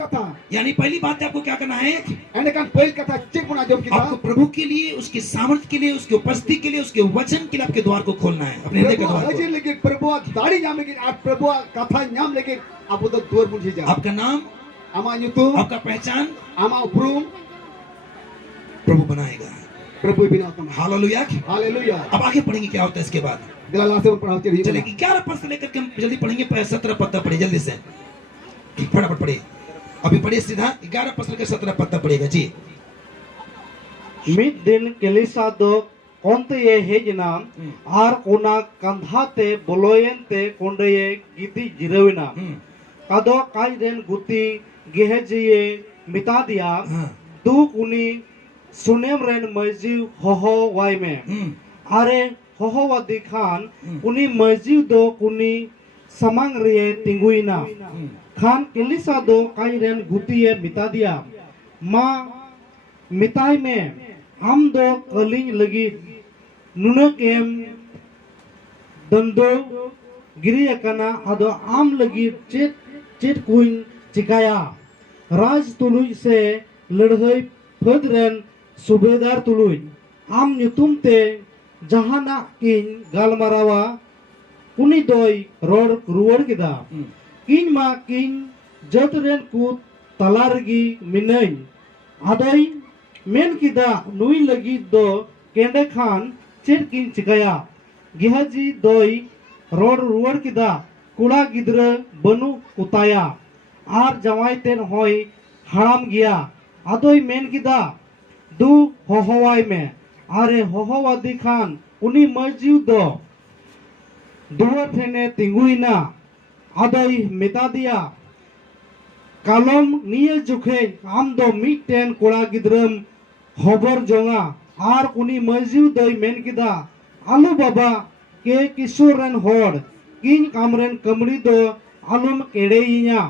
kata. यानी पहली बात आपको क्या करना है, Endakan poin kata cek pun ajom आपको kita. प्रभु के लिए, उसके सामर्थ्य के लिए, उसके उपस्थिति के लिए, उसके वचन के लिए आपके द्वार को खोलना है, अपने हृदय का Prabu द्वार haji को। lagi prabu dari nyam lagi prabu kata nyam lagi abu tu dua pun hijau. आपका नाम, Ama nyutu, आपका पहचान ama uprum प्रभु बनाएगा। prabu bina kama. Hallelujah. Haleluya. अब आगे पढ़ेंगे क्या होता है इसके बाद। Dalam lase pun pernah cerita. चलिए 11 पद से लेकर के हम जल्दी पढ़ेंगे, 17 पद तक पढ़े जल्दी से, फटाफट पढ़े। अभी पढ़िए सीधा 11 पद से लेकर 17 पद तक पढ़ेगा जी। Mid din kelisa do konte ye hejna ar ona kandhate boloyente konde giti jirawina kado kaiden guti gehejiye mitadia हाँ, du kuni sunem ren maji hoho waime are hoho wadi khan kuni maji do kuni samang re tinguina khan kelisa do kaiden gutiye mitadia ma मिताई में हम दो कलिंग लगी नुनक M दंदो गिरी अकना अदो आम लगी चेट चेट कुइन चिकाया राज तुलुज से लड़हई फदरन सुबेदार तुलुज आम नितुम ते जहाना किन गालमारावा कुनी दोई रोड रुवर किदा किन मा किन जतरेन कु तलारगी मिनई आदई मेन किदा नुई लगी दो केंडे खान चेट किन चिकाया गिहाजी दोई रोड रुवर किदा कुड़ा गिद्र बनु कुताया आर जवाई तेन होई हराम गिया आदोई मेन किदा दू होहवाई में आरे होहवादी खान उनी मर्जिव दो दुआ ठेने तिंगुइना आदोई मिता दिया कालम निये जुखे आम दो मीटेन कोड़ा गिद्रम होबर जोंगा आर कुनी मर्जिव दोई मेन किदा आलू बाबा के किशोरन होड़ किन कामरन कमड़ी दो आलुम केड़ेइया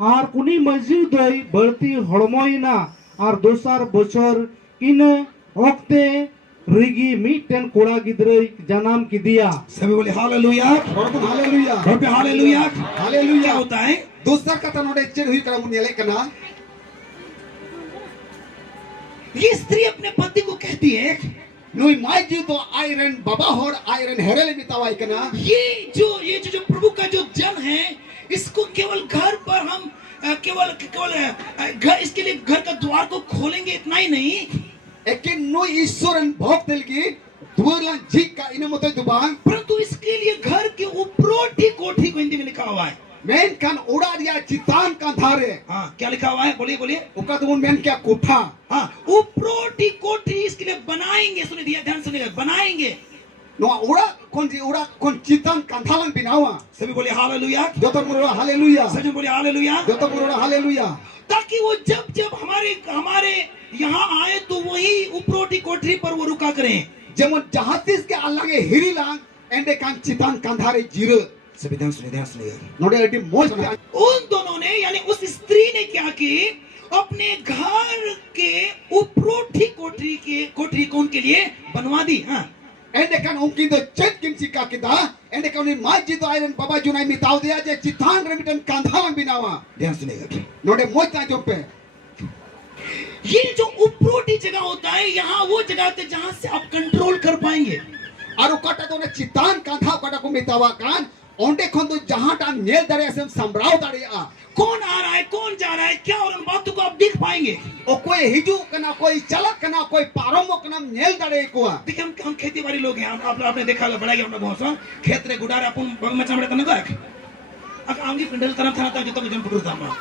आर कुनी मर्जिव दोई बढ़ती हड़मोइना आर दोसार बचर किन ओक्ते रिगी मीटेन कोड़ा गिद्रे जनाम की दिया। सभी बोले हालेलुया। Haleluya. और पे हालेलुया। Haleluya. क्या होता है, Dosa kata node cek hui kalau mun yelek kana. ये स्त्री अपने पति को कहती है, Nui mai ji to iron baba hor iron herele mitawai kana. ये जो प्रभु का जो जन है, इसको केवल घर पर हम केवल घर, इसके लिए घर का द्वार को खोलेंगे, इतना ही नहीं, Ekin nui isuran bhok telgi dua lang jika ina motoy dubang. परंतु इसके लिए घर के उपरोटी कोठी को हिंदी में लिखा हुआ है। Men kan udah dia citan kan thare. हाँ, क्या लिखा हुआ है, बोलिए बोलिए। Uka tumun men kya kutha. हाँ, उपरोटी कोठी इसके लिए बनाएंगे, सुनिए ध्यान सुनिएगा, बनाएंगे। No udah kon citan kan thalang binawa. सभी बोले हालेलुया। Jotor muro haleluya. सभी बोले हालेलुया। Jotor muro haleluya. ताकि वो जब हमारे यहाँ आए तो वही उपरोटी कोठरी पर वो रुका करें। Jemon jahatis ke allange hirilang ende kan citan kan thare jira. सभी ध्यान सुनिए। Node eti moj. उन दोनों ने, यानी उस स्त्री ने क्या की, अपने घर के उपरोटी कोठरी को उनके लिए बनवा दी। हाँ, Ende kan mungkin do cek kin sika kita. Ende kan ni masjid do iron baba junai mitau dia je citan remitan kan thalang binawa. ध्यान सुनिएगा। Node moj ta jope. ये जो उपरोटी जगह होता है, यहाँ वो जगह होती है जहाँ से आप कंट्रोल कर पाएंगे। Aru kata to na citan kan tha kata ko mitawa kan. Onde khon do jahan tan nyel dare asem sambrao dare a. कौन आ रहा है, कौन जा रहा है, क्या, और उन बातों को आप देख पाएंगे। O koi hiju kana koi chalak kana koi paromo kana nyel dare ko a. देखिए हम खेती बाड़ी लोग हैं, आपने देखा होगा, बड़ा हमने बहुत सा खेत रे गुडार अपन मचा बड़े तने गए अब आंगी पिंडल तरफ था जो तो जन फुटू था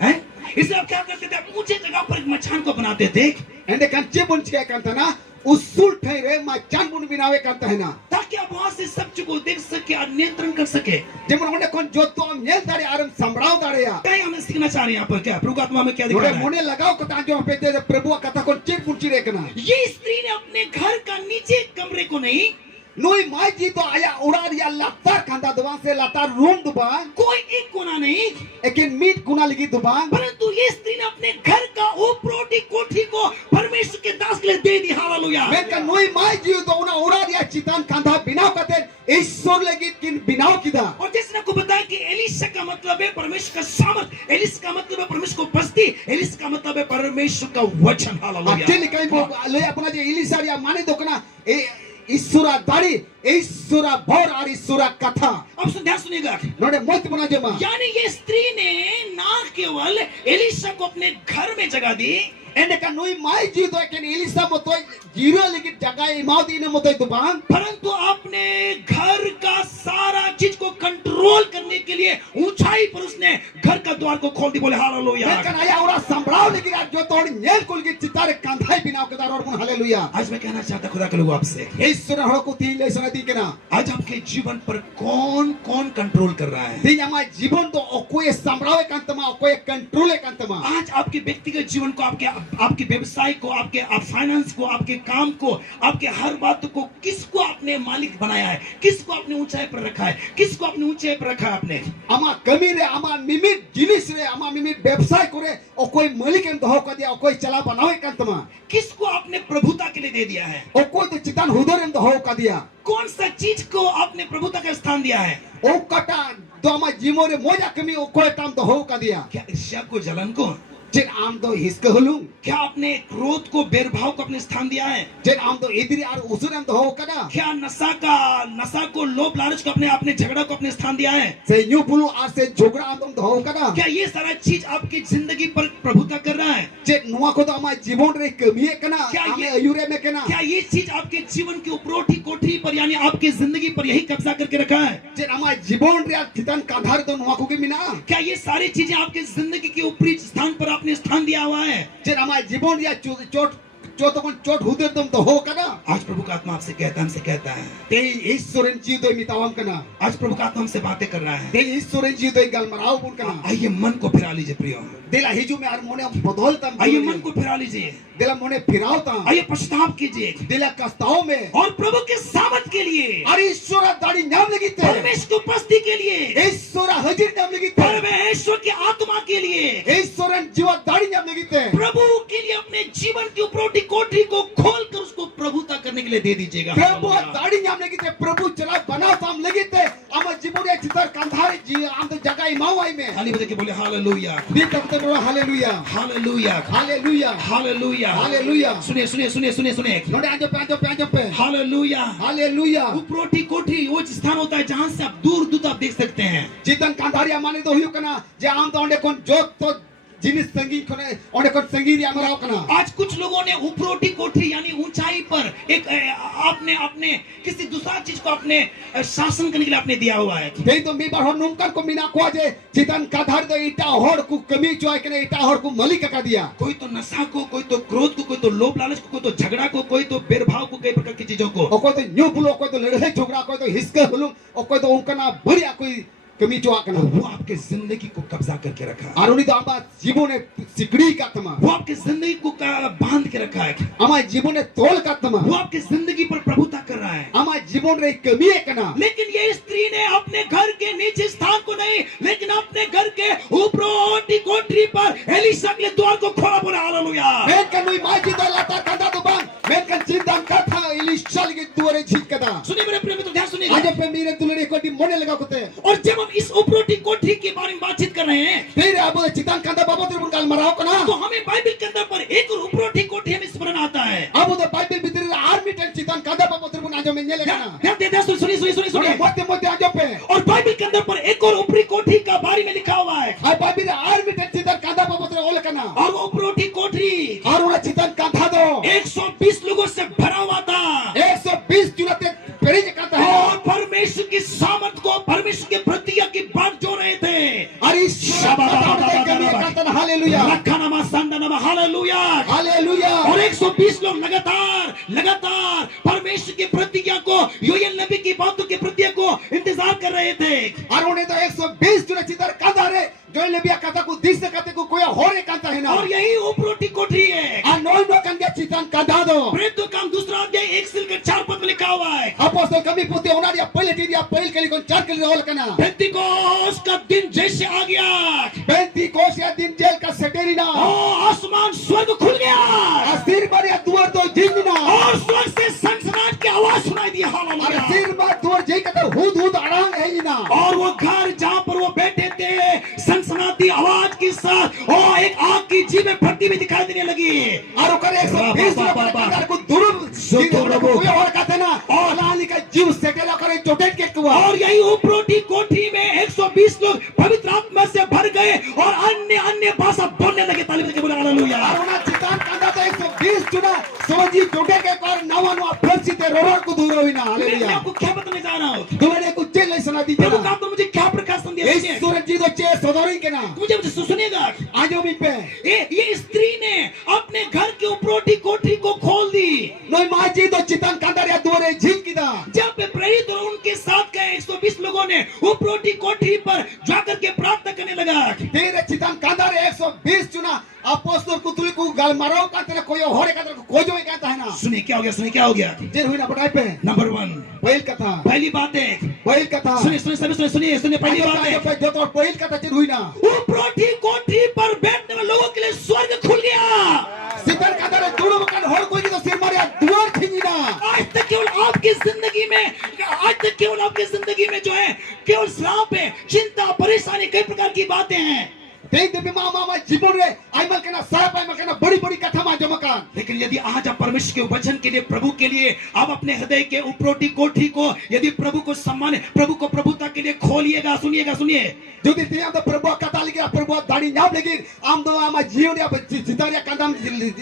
हैं, इसलिए आप क्या करते थे, ऊंचे जगह पर एक मचान को बनाते थे, Ende kan cebun cek kan tana. Usul thai macan bun binawe kan tahna. ताकि आप वहां से सब चीज को देख सके और नियंत्रण कर सके। Jemon onde kon joto am nyel dare aram sambrao dare a. क्या हमें सीखना चाह रहे हैं यहाँ पर, क्या प्रभु का आत्मा में क्या दिखा Node रहा है। mone lagao kata jo pe de prabhu kata kon cek bun cire kana. ये स्त्री ने अपने घर का नीचे कमरे को नहीं, Nui mai ji to aya urar ya latar kanda doang se latar room do bang. कोई एक कोना नहीं, Ekin meet kuna lagi do bang. परंतु ये स्त्री ने अपने घर का ऊपरोटी कोठी को परमेश्वर के दास के लिए दे दी। Hallelujah. Mereka nui mai ji to una urar ya citan kanda binaw katen Ishur lagi kin binaw kita. और जैसे आपको बताया कि एलिशा का मतलब है परमेश्वर का सामर्थ, एलिशा का मतलब है परमेश्वर को बस्ती, एलिशा का मतलब है परमेश्वर का वचन। Hallelujah. Actually kai bo le apna je Elisa ya mane do kana e Isura dari Isura bor ar Isura katha. अब ध्यान सुनिएगा, Node mot bana je ma. यानी ये स्त्री ने ना केवल एलिशा को अपने घर में जगह दी, Ende kan nui mai ji to ekin Elisa mo toy jiro lagi jagai mau di ne mo toy do bang. परंतु अपने घर का सारा चीज को कंट्रोल करने के लिए ऊंचाई पर उसने घर का द्वार को खोल दी। बोले hallelujah. Mereka aya ora sambrau lagi ra jo tod nyel kul gi citare kandhai binaw kedar or mun haleluya. आज मैं कहना चाहता खुदा के लोगों आपसे, Isura ho ko ti le sana di kena. आज आपके जीवन पर कौन कौन कंट्रोल कर रहा है? Ti ama jibon to okoy sambrau ekantama okoy control ekantama. आज आपके व्यक्तिगत जीवन को, आपके व्यवसाय को, आपके फाइनेंस को, आपके काम को, आपके हर बात को किसको आपने मालिक बनाया है? किसको आपने ऊंचाई पर रखा है? किसको आपने ऊंचाई पर रखा है आपने? Ama kami re ama mimit jinis re ama mimit व्यवसाय करे okoy malik em doho ka dia okoy chala banaw ekantama. किसको आपने प्रभुता के लिए दे दिया है? Okoy to citan hudor em doho ka dia. कौन सा चीज को आपने प्रभुता का स्थान दिया है? O kata do ama jimore moja kami okoy tam doho ka dia. क्या ईर्ष्या को, जलन को, Jen am do hiska hulung. क्या आपने क्रोध को, भेदभाव को अपने स्थान दिया है? Jen am do idri ar usur em doho kada. क्या नशा को, लोभ लालच को, अपने झगड़ा को अपने स्थान दिया है? Se nyu pulu ar se jogra am dom doho kada. क्या ये सारा चीज आपकी जिंदगी पर प्रभुता कर रहा है? Jen nuwa ko do ama jibon re kami kana. क्या Ame ये- ayure me kana. क्या ये चीज आपके जीवन की उपरोठी कोठी पर यानी आपकी जिंदगी पर यही कब्जा करके रखा है? Jen ama jibon re ar citan kandhar do nuwa ko ki mina. क्या ये सारी चीजें आपके जिंदगी के ऊपरी स्थान पर आपने स्थान दिया हुआ है? Jen ama jibon re chot chotokon chot hudor dom doho kada. आज प्रभु का आत्मा आपसे कहता है, हमसे कहता है, Te isoren ji do mitawam kana. आज प्रभु का आत्मा हमसे बातें कर रहा है। Te isoren ji do galmarao bun kana. आइए मन को फिरा लीजिए प्रियो, Dela hiju me ar mone bodol tam. आइए मन को फिरा लीजिए, Dela mone phirao tam. आइए पश्चाताप कीजिए Dela kastao me. और प्रभु के सामर्थ के लिए, Ar isora dadi nyam lagi te. परमेश्वर की उपस्थिति के लिए, Isora hajir nyam lagi te. परमेश्वर की आत्मा के लिए, Isoren jiwa dadi nyam lagi te. प्रभु के लिए अपने जीवन की उपरोटी कोठी को खोलकर उसको प्रभुता करने के लिए दे दीजिएगा। Prabhu dadi nyam lagi te. Prabhu chala bana tam lagi te. Ama jibore citar kandhar ji am to jagai mawai me. खाली बजा के बोले hallelujah, Di tapte bro hallelujah. Hallelujah, Hallelujah. Hallelujah, Hallelujah. सुनिए सुनिए सुनिए सुनिए सुनिए, Node ajo pe. Hallelujah. Hallelujah. उपरोटी कोठी वो स्थान होता है जहां से आप दूर दूर आप देख सकते हैं। Citan kandhar mane do hiu kana. Je am to onde kon jot to jinis sangi kone onde kon sangi ya marao kana. आज कुछ लोगों ने उपरोटी कोठी यानी ऊंचाई पर एक आपने अपने किसी दूसरा चीज को अपने शासन करने के लिए आपने दिया हुआ है। Dei to mi bar hon nungkan ko mina ko je citan kandhar do ita hor ku kami joy kana ita hor ku malik ka dia. कोई तो नशा को, कोई तो क्रोध को, कोई तो लोभ लालच को, कोई तो झगड़ा को, कोई तो भेदभाव को, कई प्रकार की चीजों को। Okoy to nyu pulo okoy to ledhe jhogra okoy to hiska hulung okoy to unkana bari koi kami joa kana. वो आपके जिंदगी को कब्जा करके रखा है, Aruni do amba jibone sikri katma. वो आपके जिंदगी को बांध के रखा है, Ama jibone tol katma. वो आपकी जिंदगी पर प्रभुता कर रहा है। Ama jibon re kami kana. लेकिन ये स्त्री ने अपने घर के नीचे स्थान को नहीं, लेकिन अपने घर के उपरोटी कोठरी पर एलिशा के द्वार को खोला। बोला hallelujah. Men kan nui mai jito lata kanda do bang. Men kan citan katha Elisha lagi duare jit kada. सुनिए मेरे प्रिय मित्र, ध्यान सुनिएगा। Ajo pe mire tulere ko di mone laga kote. और जब हम इस उपरोटी कोठरी के बारे में बातचीत कर रहे हैं Tere abo citan kanda babot rebun kal marao तो kana. हमें बाइबल के अंदर पर एक और उपरोटी कोठरी हमें स्मरण आता है। Abo the Bible bitri army ten citan kanda babot rebun ajo men nyele kana. ध्यान दे, सुनिए सुनिए सुनिए सुनिए। Mote mote ajo pe. और बाइबल के अंदर पर एक और ऊपरी कोठरी का बारे में लिखा हुआ है, Ai Bible army ten citan kanda babot re ole kana. और वो उपरोटी कोठरी Aruna citan kanda do. 120 लोगों से भरा हुआ था 120 चुनाते पेरिज kata hai. और परमेश्वर की सामर्थ को, परमेश्वर के प्रतिज्ञा की बात जो रहे थे। Ari kata hallelujah. रखा नमा संदा नमा हालेलुया। Hallelujah. और 120 लोग लगातार परमेश्वर की प्रतिज्ञा को, योएल नबी की बातों की प्रतिज्ञा को इंतजार कर रहे थे। Arune to 120 चुना चितर kanda re. Joy lebia kata ku dis kate ku koya hore kanta hai na. और यही उपरोटी कोठरी है। A noi no kan dia citan kanda do. प्रेरितों का काम दूसरा अध्याय 1 से लेकर 4 पद में लिखा हुआ है Apostol kami putih ona dia pel kali kon char kali roll kana. पेंतिकोस का दिन जैसे आ गया Pentecost ya din jel ka seterina. आसमान स्वर्ग खुल गया Asir baria duar do jingina. और स्वर्ग से सनसनाहट की आवाज सुनाई दी hallelujah Asir ba duar jing kata hud arang eina. और वो घर जहाँ पर वो बैठे थे सनसनाती आवाज के साथ और एक आग की जीभ फटती हुई दिखाई देने लगी Aro kare 120 kata ko durub kuya और कहते ना और लाली का जीव सेटेला करे चोटेट के कुआ. और यही उपरोटी कोठी में 120 लोग पवित्र आत्मा से भर गए और अन्य अन्य भाषा बोलने लगे ताली बजा के बोला हालेलुया Aruna चितान कांदा तो 120 चुना समझी चोटे के कर नवा फरसी ते रोर को दूर होइना. मैं हालेलुया. आपको क्या बताने जा रहा हूँ तुम्हारे कुछ चेल नहीं सुना दीजिए. प्रभु का आपने मुझे क्या प्रकाश दिया इस सूरज जी तो चे सदोरी के ना. मुझे सुनिएगा आजो मी पे. ये स्त्री ने अपने घर के उपरोटी कोठी को खोल दी नोई माजी तो चितान कांदा या दूर झिक किदा. जब प्रेरित और उनके साथ गए 120 लोगों ने उपरोटी कोठी पर जाकर के प्रार्थना करने लगा तेरे चितान कांदा रे 120 चुना अपोस्तल कुतुली को गाल मारो का तेरे कोई होरे का तेरे खोजो ही कहता है ना. सुनिए क्या हो गया जेर हुई ना बताए पे. नंबर 1 पहिल कथा. पहली बात है पहिल कथा. सुनिए सभी सुनिए पहली बात है पे जो तो पहिल कथा जेर हुई ना. उपरोटी कोठी पर बैठने वाले लोगों के लिए स्वर्ग खुल गया सितर कांदा रे दुड़ो मकान होर कोई तो सिर मारे दुआर ठिंगीना. आज तक केवल आपकी जिंदगी में जो है केवल श्राप है चिंता परेशानी कई प्रकार की बातें हैं तेई देवी मामा जीवन रे आइमल के ना साहब आइमल के ना बड़ी कथा मा जो मकान. लेकिन यदि आज आप परमेश्वर के वचन के लिए प्रभु के लिए आप अपने हृदय के उपरोटी कोठी को यदि प्रभु को सम्मान प्रभु को प्रभुता के लिए खोलिएगा सुनिए যদি তিনি আমাদের প্রভু কথা লিখে প্রভু দাড়ি নাম লেগে আমদো আমা জিও রে জিতারিয়া কাদাম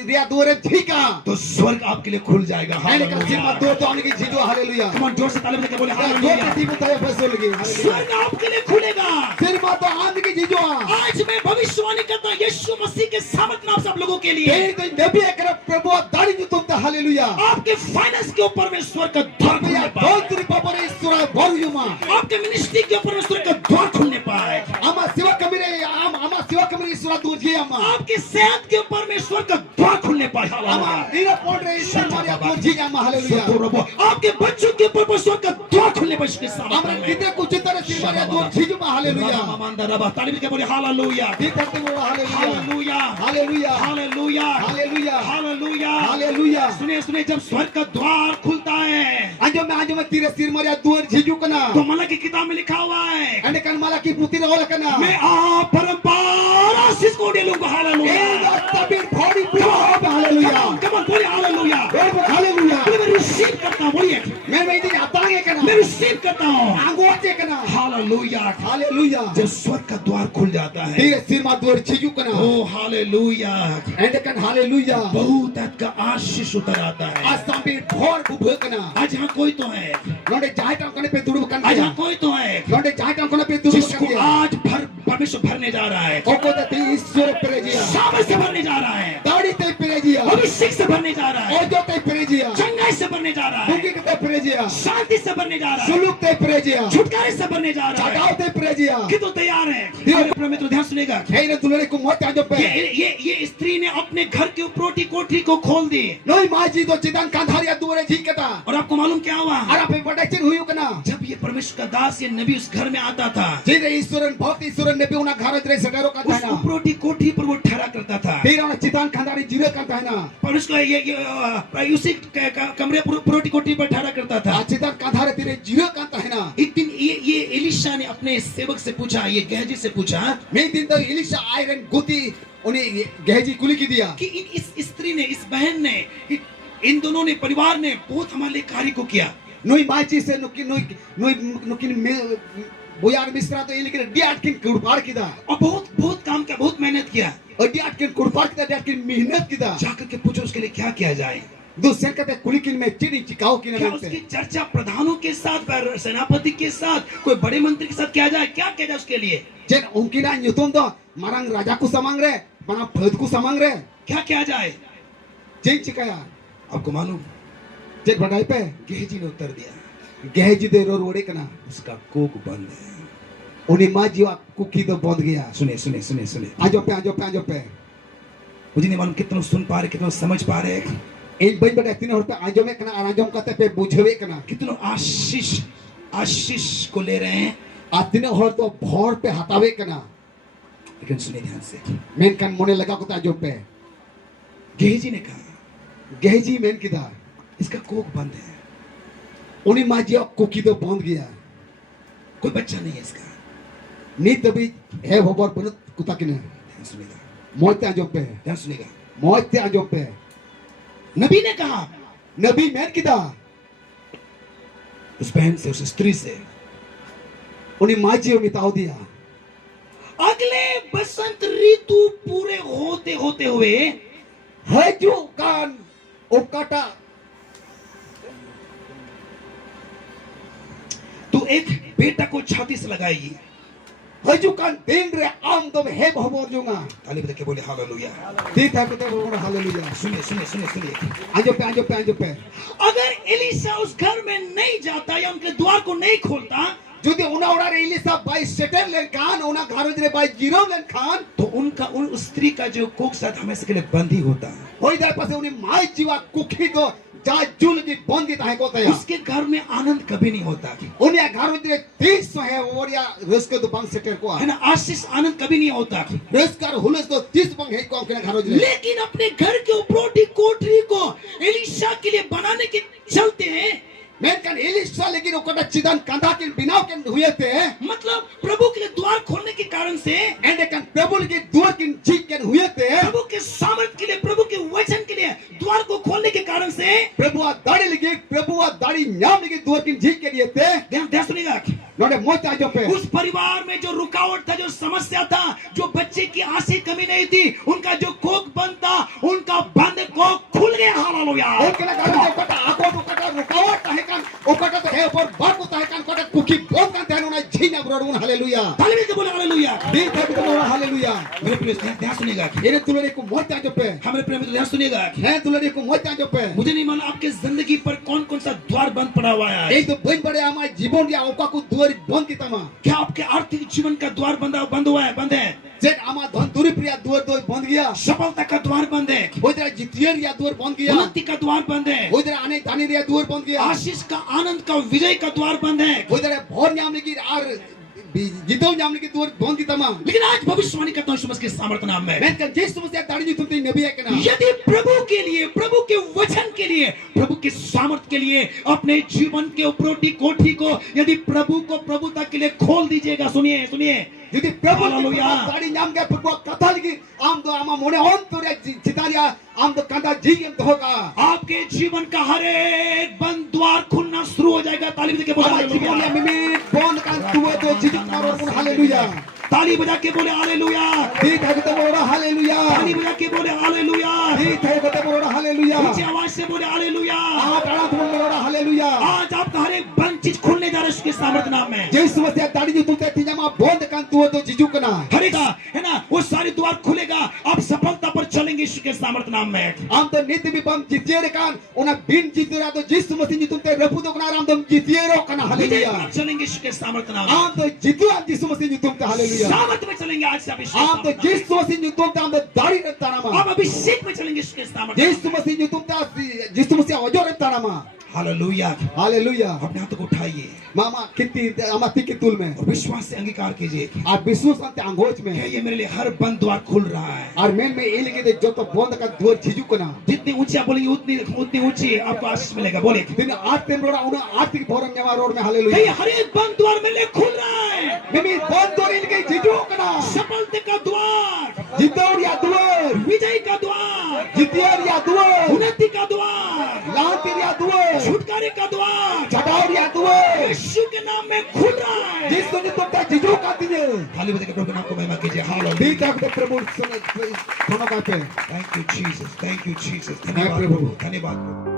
রিয়া দুরে ঠিকা. तो स्वर्ग आपके लिए खुल जाएगा मैंने कहा सिर मत दो तो आने की जीजो हालेलुया. कम ऑन जोर से ताली बजा के बोले दो हालेलुया ती बताए फसो लगी. हालेलुया. स्वर्ग आपके लिए खुलेगा सिर मत तो आने की जीजो. आज मैं भविष्यवाणी करता हूं यीशु मसीह के सामर्थ्य नाम से आप लोगों के लिए तेई तो नबी कर प्रभु दाढ़ी जो तुम हालेलुया. आपके फाइनेंस के ऊपर में स्वर्ग का द्वार खुलने या पाए दो तेरी पापा रे सुरा भरुयुमा. आपके मिनिस्ट्री के ऊपर में स्वर्ग का द्वार खुलने पाए आमा सेवा कमिरे आमा सेवा कमिरे सुरा दो जी आमा. आपकी सेहत के ऊपर में स्वर्ग का द्वार खुलने पाए आमा नीरा पोड़ रे सुरा मारिया दो जी आमा हालेलुया. आपके बच्चों के ऊपर में स्वर्ग का द्वार खुलने पाए इसके हमरा सामने किते कुछ तरह सिर मारिया दो जी आमा हालेलुया. ताली बजा के बोले हालेलुया दी करते वो hallelujah. Hallelujah hallelujah. Hallelujah hallelujah. Hallelujah hallelujah. सुनिए जब स्वर्ग का द्वार खुलता है आजो में तेरे सिर मारिया दुआर झिजू कना. तो मला की किताब में लिखा हुआ है अने कन माला की पुती रे होला कना. मैं आप परंपरा आशीष को दे लूंगा हालेलुया ए तबीर भोड़ी पूरा हो हालेलुया. कम ऑन बोलिए हालेलुया ए हालेलुया. मैं रिसीव करता हूं बोलिए मैं इधर आतांगे कना. मैं रिसीव करता हूं आंगोटे कना. Hallelujah hallelujah. जब स्वर्ग का द्वार खुल जाता है तेरे सिर मा दुआर झिजू कना. ओ हालेलुया एंड कन हालेलुया. बहुत का आशीष उतर आता है आज तबीर भोर बुभ कना. आज यहाँ कोई तो है नोडे जाय टाम कने पे दुड़ब कन. आज यहाँ कोई तो है नोडे जाय टाम कने पे दुड़ब जिसको कन. आज परमेश्वर भरने जा रहा है ओको ते ईश्वर प्रेजिया. सामर्थ से भरने जा रहा है दाढ़ी ते प्रेजिया. अभिषेक से भरने जा रहा है ओजो ते प्रेजिया. चंगाई से भरने जा रहा है दुखी ते प्रेजिया. शांति से भरने जा रहा है सुलूक ते प्रेजिया. छुटकारे से भरने जा रहा है चटाव ते प्रेजिया. कितने तैयार है अपने मित्र ध्यान सुनेगा हे ने दुलरे को मत आजो पे. ये स्त्री ने अपने घर के उपरोटी कोठी को खोल दी नोई माजी तो चितान कांधारिया दुरे झिकता. और आपको मालूम क्या हुआ अरे पे बड़ा चिर हुई कना. जब ये परमेश्वर का दास ये नबी उस घर में आता था जिने ईश्वरन बहुत ईश्वरन ने भी उना घर रे सडरो का उस था ना. उपरोटी कोठी पर वो ठहरा करता था तेरा उना चितान कांधारी जिरे का था ना. पर उसका ये उसी कमरे उपरोटी कोठी पर ठहरा करता था चितान कांधारे तेरे जिरे का था ना. एक दिन ये एलिशा ने अपने सेवक से पूछा ये गहजी से पूछा मैं दिन तो इलिशा आयरन गुती उन्हें गहजी कुली की दिया कि इस स्त्री ने इस बहन ने इन दोनों ने परिवार ने बहुत हमारे लिए कार्य को किया नोई माची से नुकिन बोयार मिश्रा तो ये लेकिन डियाट किन कुड़पाड़ की दा. और बहुत काम किया बहुत मेहनत किया और डियाट किन कुड़पाड़ की दा. डियाट किन मेहनत की दा. जाकर के पूछो उसके लिए क्या किया जाए दूसरे कहते कुलिकिन में चिड़ी चिकाओ की क्या नजर उसकी चर्चा प्रधानों के साथ सेनापति के साथ कोई बड़े मंत्री के साथ किया जाए क्या किया जाए उसके लिए जेन उनकी ना युतुम तो मारंग राजा को समांग रे बना फद को समांग रे क्या किया जाए जेन चिकाया. आपको मालूम जेन बढ़ाई पे गेहजी ने उत्तर दिया गहजी दे रोर वड़े कना. उसका कोक बंद है उन्हें माँ जीवा कुकी तो बंद गया. सुने आजो पे मुझे नहीं मालूम कितना सुन पा रहे कितना समझ पा रहे इन बन बड़े तीन और पे आजमे कना आराजम करते पे बुझवे कना कितनों आशीष को ले रहे हैं, आज तीन और तो भौर पे हटावे कना लेकिन सुनिए ध्यान से, मेन कन मोने लगा को ताजो पे गेहजी ने कहा गेहजी मेन किदा इसका कोक बंद है, उन्हीं माजी कुकी तो बंद गया, कोई बच्चा नहीं है इसका। नी तभी है भोबर बनत कुता किने ध्यान सुनिएगा, मोते आजो पे ध्यान सुनिएगा। मोते आजो पे नबी ने कहा नबी मेन किदा उस बहन से, उस स्त्री से, उन्हीं माजी मिताओ दिया अगले बसंत ऋतु पूरे होते होते हुए है जो कान ओकाटा तू एक बेटा को छाती से लगाएगी। है जो कान दिन रे आम तो है भोबर जोंगा ताली बजा के बोले हालेलुया। दीत है तो बोल हालेलुया। सुनिए सुनिए सुनिए सुनिए, आजो पे अगर एलिशा उस घर में नहीं जाता या उनके द्वार को नहीं खोलता जुदी उना उड़ा रे इलिसा बाई सेटल लेन खान उना घारो रे बाई जीरो लेन खान तो उनका उन स्त्री का जो कोक साथ हमेशा के लिए बंद ही होता है। होई दर पासे उन्हें माई जीवा कुखी तो जा जुल की बंदी ताहे को तया उसके घर में आनंद कभी नहीं होता उन्हें घारो रे 30 है ओरिया रिस्क तो बंग सेटल को है ना, आशीष आनंद कभी नहीं होता। रिस्क कर हुलस तो 30 बंग है को के घारो रे लेकिन अपने घर के उपरोटी कोठरी को एलिशा के लिए बनाने के चलते हैं, मैं कन एलिशा लेकिन ओकटा चिदन कंधा के बिनाव के हुए थे मतलब प्रभु के लिए द्वार खोलने के कारण से, एंड कन प्रभु के द्वार के जी के हुए थे प्रभु के सामर्थ के लिए, प्रभु के वचन के लिए द्वार को खोलने के कारण से प्रभु आ दाढ़ी लगी प्रभु आ दाढ़ी नाम लगी द्वार के जी के लिए थे ध्यान सुनिएगा। नोडे मोता जो पे उस परिवार में जो रुकावट था, जो समस्या था, जो बच्चे की आशी कमी नहीं थी, उनका जो कोक बंद था, उनका बंद कोक खुल गया। हालेलुया। ओके ना गाड़ी ओकटा आको ओकटा रुकावट है कान ओकटा तो है ऊपर बात को है कान कोटा कुकी बोल कान ध्यान होना झीना ब्रोडून हालेलुया। ताली बजा के बोले हालेलुया। दी थे तो बोला हालेलुया। मेरे प्रिय ध्यान सुनिएगा, ये तुलरे को मोता जो पे हमारे प्रेम में ध्यान सुनिएगा, है तुलरे को मोता जो पे मुझे नहीं मालूम आपके जिंदगी पर कौन कौन सा द्वार बंद पड़ा हुआ है। এই তো বই পড়ে আমার জীবন দিয়া ওকা কো দুয়ার বন্ধ কি তামা क्या आपके आर्थिक जीवन का द्वार बंद हुआ है, बंद है। যেট আমার ধন দুরি প্রিয়া দুয়ার দই বন্ধ গিয়া सफलता का द्वार बंद है, ওইদরা জিতিয়ার ইয়া দুয়ার বন্ধ গিয়া उन्नति का द्वार बंद है, ওইদরা আনে ধানি রিয়া দুয়ার বন্ধ গিয়া आशीष का, आनंद का, विजय का द्वार बंद है। ওইদরা ভর নাম কি আর জিতও নাম কি দুয়ার বন্ধ কি তামা लेकिन आज भविष्यवाणी करता हूँ सुबह के सामर्थ्य नाम में, मैं कल जिस समस्या दाढ़ी नहीं तुमते नबी है के ना यदि प्रभु के लिए, प्रभु के वचन के लिए, प्रभु के सामर्थ्य के लिए अपने जीवन के उपरोटी कोठी को यदि प्रभु को प्रभुता के लिए खोल दीजिएगा, सुनिए सुनिए, যদি প্রভু हालेलुया। দাড়ি নাম কে প্রভু কথা লাগি আম তো আমা মনে অন্তরে চিতারিয়া আম তো কাঁদা জিগেম ধোকা आपके जीवन का हर एक बंद द्वार खुलना शुरू हो जाएगा। ताली बजा के बोले আমার জীবনে हालेलुया। মিমি বন্ধ কান তুই তো জিজিত মারো কোন হালেলুয়া ताली बजा के बोले हालेलुया। दी थे তো বড় হালেলুয়া ताली बजा के बोले हालेलुया। दी थे তো বড় হালেলুয়া ऊंची आवाज से बोले हालेलुया। आ ताड़ा तुम बড় हालेलुया आज आपका हर एक बंद चीज खुलने जा रहा है उसके सामर्थ्य नाम में। যে সমস্যা দাড়ি নি তুই তে জামা বন্ধ কান তুই তো জিজু কনা हर एक है ना, वो सारे द्वार खुलेगा, आप सफलता पर चलेंगे यीशु के सामर्थ्य नाम में। आम तो नीति भी बम जितिए कान ओना बिन जितिरा तो जिस समस्या नी तुमते रफु तो कना आम तो जितिए रो कना विजय हालेलुया पर चलेंगे यीशु के सामर्थ्य नाम में। आम तो जितु आम जिस समस्या नी तुमते हालेलुया सामर्थ्य में चलेंगे आज से आप यीशु के आम तो सामर्थ्य जिस समस्या नी तुमते आम तो दाढ़ी रखता ना नाम। आप अभिषेक में चलेंगे यीशु के सामर्थ्य जिस नाम में। समस्या नी तुमते जिस समस्या ओजो रखता ना हालेलुया। हालेलुया अपने हाथों को उठाइए मामा कितनी अमाती की तुल में और विश्वास से अंगीकार कीजिए और विश्वास अंत अंगोच में कि ये मेरे लिए हर बंद द्वार खुल रहा है। और मेन में ये लगे थे जो तो बंद का द्वार झिझु कना जितनी ऊंची आप बोलेंगे उतनी उतनी ऊंची आपको आशीष मिलेगा। बोले दिन आठ दिन रोड़ा उन्हें आर्थिक भोरम जमा रोड में कि हालेलुया हर एक बंद द्वार मेरे लिए खुल रहा है। मिमी बंद द्वार इनके झिझु कना सफलता का द्वार, जितौरिया द्वार विजय का द्वार, जितियरिया द्वार उन्नति का द्वार, लांतिरिया द्वार छुटकारे का द्वार चटावरिया द्वार यीशु के नाम में खुल रहा है। जिस तुझे तुमता झिझु काती है थाली बजा के प्रभु के नाम को महिमा कीजिए। हालेलुया। दी का प्रभु सुनो का पे thank you Jesus, thank you Jesus. प्रभु। धन्यवाद।